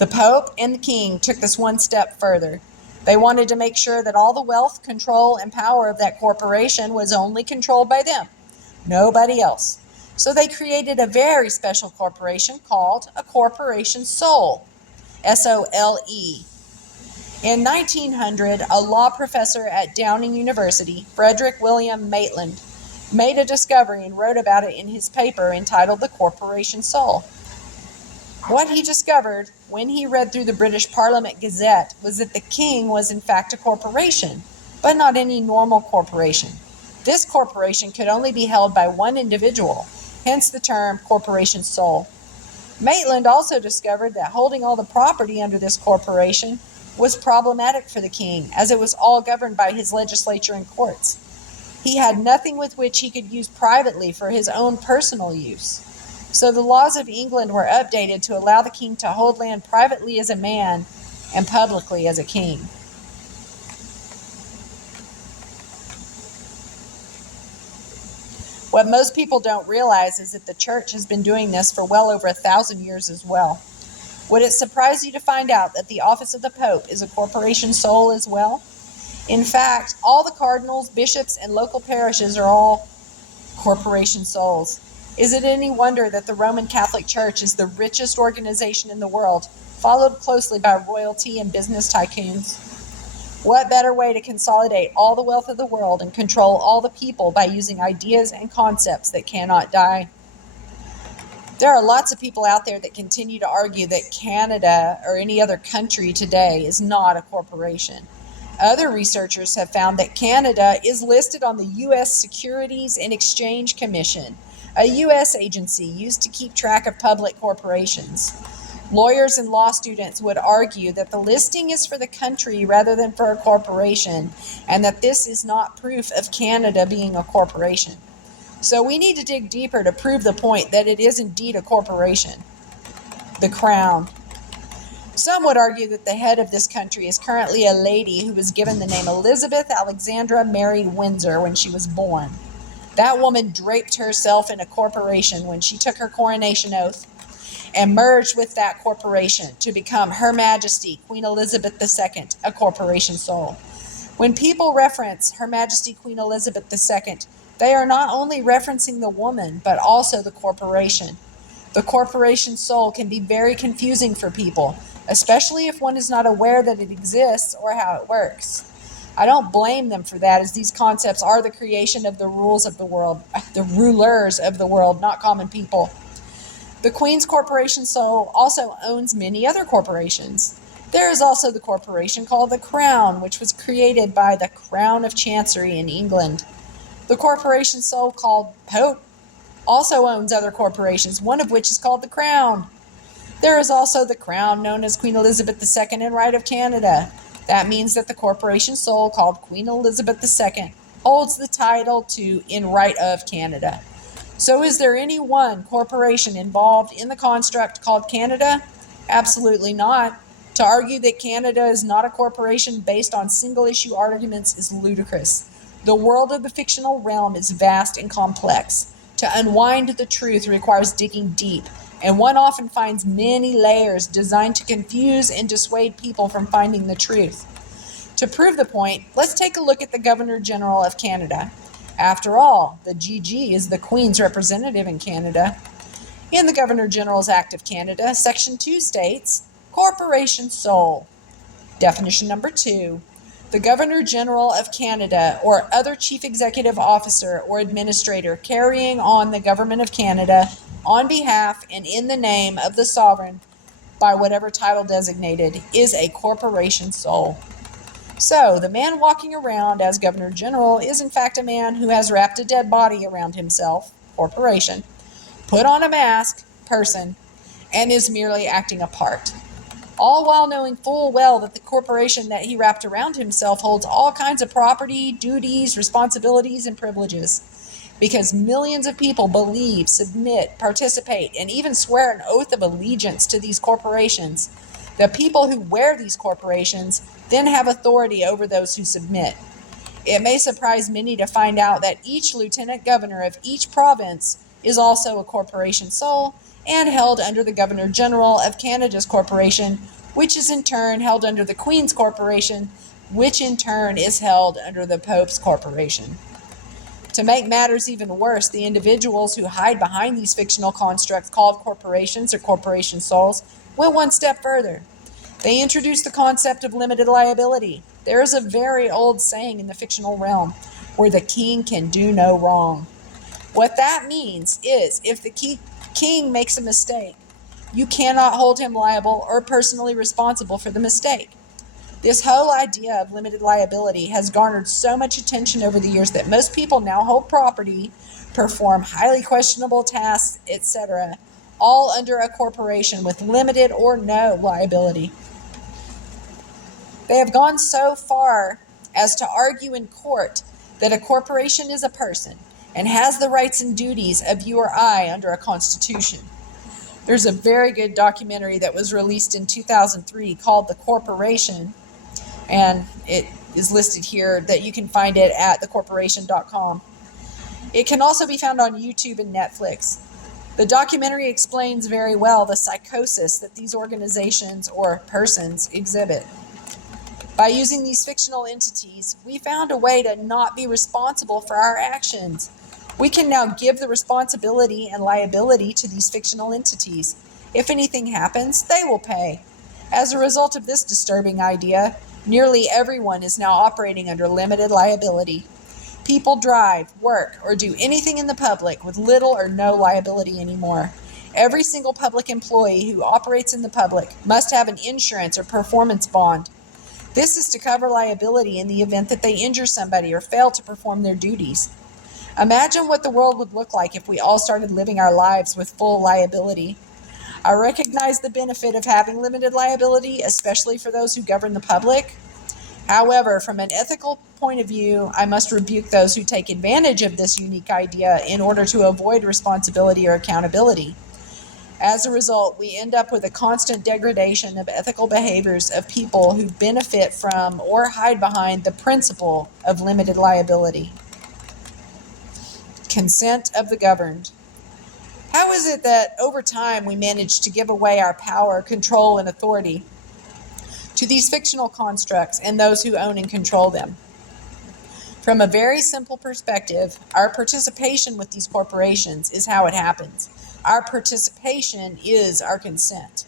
The Pope and the King took this one step further. They wanted to make sure that all the wealth, control, and power of that corporation was only controlled by them, nobody else. So they created a very special corporation called a corporation sole, S-O-L-E. In 1900, a law professor at Downing University, Frederick William Maitland, made a discovery and wrote about it in his paper entitled The Corporation Sole. What he discovered when he read through the British Parliament Gazette was that the king was in fact a corporation, but not any normal corporation. This corporation could only be held by one individual, hence the term corporation sole. Maitland also discovered that holding all the property under this corporation was problematic for the king, as it was all governed by his legislature and courts. He had nothing with which he could use privately for his own personal use. So the laws of England were updated to allow the king to hold land privately as a man and publicly as a king. What most people don't realize is that the church has been doing this for well over 1,000 years as well. Would it surprise you to find out that the office of the Pope is a corporation sole as well? In fact, all the cardinals, bishops, and local parishes are all corporation soles. Is it any wonder that the Roman Catholic Church is the richest organization in the world, followed closely by royalty and business tycoons? What better way to consolidate all the wealth of the world and control all the people by using ideas and concepts that cannot die? There are lots of people out there that continue to argue that Canada or any other country today is not a corporation. Other researchers have found that Canada is listed on the U.S. Securities and Exchange Commission, a U.S. agency used to keep track of public corporations. Lawyers and law students would argue that the listing is for the country rather than for a corporation, and that this is not proof of Canada being a corporation. So we need to dig deeper to prove the point that it is indeed a corporation. The Crown. Some would argue that the head of this country is currently a lady who was given the name Elizabeth Alexandra Mary Windsor when she was born. That woman draped herself in a corporation when she took her coronation oath and merged with that corporation to become Her Majesty Queen Elizabeth II, a corporation sole. When people reference Her Majesty Queen Elizabeth II, they are not only referencing the woman, but also the corporation. The corporation sole can be very confusing for people, especially if one is not aware that it exists or how it works. I don't blame them for that, as these concepts are the creation of the rulers of the world, not common people. The Queen's corporation sole also owns many other corporations. There is also the corporation called the Crown, which was created by the Crown of Chancery in England. The corporation sole called Pope also owns other corporations, one of which is called the Crown. There is also the Crown known as Queen Elizabeth II in right of Canada. That means that the corporation sole called Queen Elizabeth II holds the title to in right of Canada. So is there any one corporation involved in the construct called Canada? Absolutely not. To argue that Canada is not a corporation based on single-issue arguments is ludicrous. The world of the fictional realm is vast and complex. To unwind the truth requires digging deep, and one often finds many layers designed to confuse and dissuade people from finding the truth. To prove the point, let's take a look at the Governor General of Canada. After all, the GG is the Queen's representative in Canada. In the Governor General's Act of Canada, Section 2 states, Corporation Sole. Definition number 2. The Governor General of Canada or other Chief Executive Officer or Administrator carrying on the Government of Canada on behalf and in the name of the Sovereign by whatever title designated is a corporation sole. So, the man walking around as Governor General is in fact a man who has wrapped a dead body around himself, corporation, put on a mask, person, and is merely acting a part. All while knowing full well that the corporation that he wrapped around himself holds all kinds of property, duties, responsibilities, and privileges. Because millions of people believe, submit, participate, and even swear an oath of allegiance to these corporations, the people who wear these corporations then have authority over those who submit. It may surprise many to find out that each lieutenant governor of each province is also a corporation sole, and held under the Governor General of Canada's corporation, which is in turn held under the Queen's corporation, which in turn is held under the Pope's corporation. To make matters even worse, the individuals who hide behind these fictional constructs called corporations or corporation souls went one step further. They introduced the concept of limited liability. There is a very old saying in the fictional realm, where the king can do no wrong. What that means is, if the king makes a mistake, you cannot hold him liable or personally responsible for the mistake. This whole idea of limited liability has garnered so much attention over the years that most people now hold property, perform highly questionable tasks, etc., all under a corporation with limited or no liability. They have gone so far as to argue in court that a corporation is a person and has the rights and duties of you or I under a constitution. There's a very good documentary that was released in 2003 called The Corporation, and it is listed here that you can find it at thecorporation.com. It can also be found on YouTube and Netflix. The documentary explains very well the psychosis that these organizations or persons exhibit. By using these fictional entities, we found a way to not be responsible for our actions. We can now give the responsibility and liability to these fictional entities. If anything happens, they will pay. As a result of this disturbing idea, nearly everyone is now operating under limited liability. People drive, work, or do anything in the public with little or no liability anymore. Every single public employee who operates in the public must have an insurance or performance bond. This is to cover liability in the event that they injure somebody or fail to perform their duties. Imagine what the world would look like if we all started living our lives with full liability. I recognize the benefit of having limited liability, especially for those who govern the public. However, from an ethical point of view, I must rebuke those who take advantage of this unique idea in order to avoid responsibility or accountability. As a result, we end up with a constant degradation of ethical behaviors of people who benefit from or hide behind the principle of limited liability. Consent of the governed. How is it that over time we manage to give away our power, control, and authority to these fictional constructs and those who own and control them? From a very simple perspective, our participation with these corporations is how it happens. Our participation is our consent.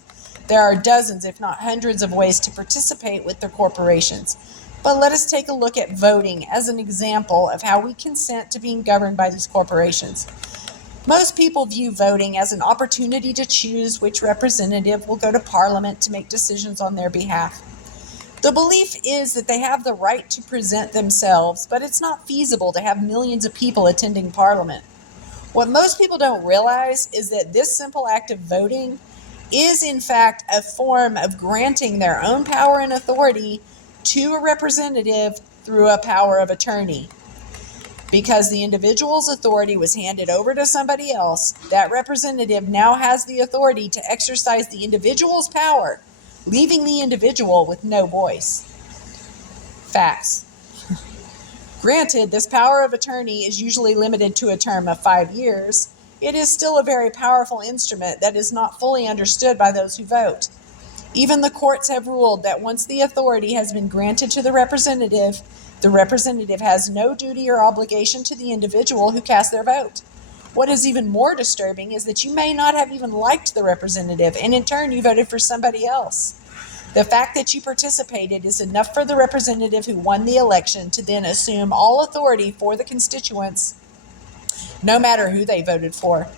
There are dozens, if not hundreds, of ways to participate with their corporations. But let us take a look at voting as an example of how we consent to being governed by these corporations. Most people view voting as an opportunity to choose which representative will go to Parliament to make decisions on their behalf. The belief is that they have the right to present themselves, but it's not feasible to have millions of people attending Parliament. What most people don't realize is that this simple act of voting is in fact a form of granting their own power and authority to a representative through a power of attorney. Because the individual's authority was handed over to somebody else, that representative now has the authority to exercise the individual's power, leaving the individual with no voice. Facts. Granted, this power of attorney is usually limited to a term of 5 years. It is still a very powerful instrument that is not fully understood by those who vote. Even the courts have ruled that once the authority has been granted to the representative has no duty or obligation to the individual who cast their vote. What is even more disturbing is that you may not have even liked the representative, and in turn you voted for somebody else. The fact that you participated is enough for the representative who won the election to then assume all authority for the constituents, no matter who they voted for.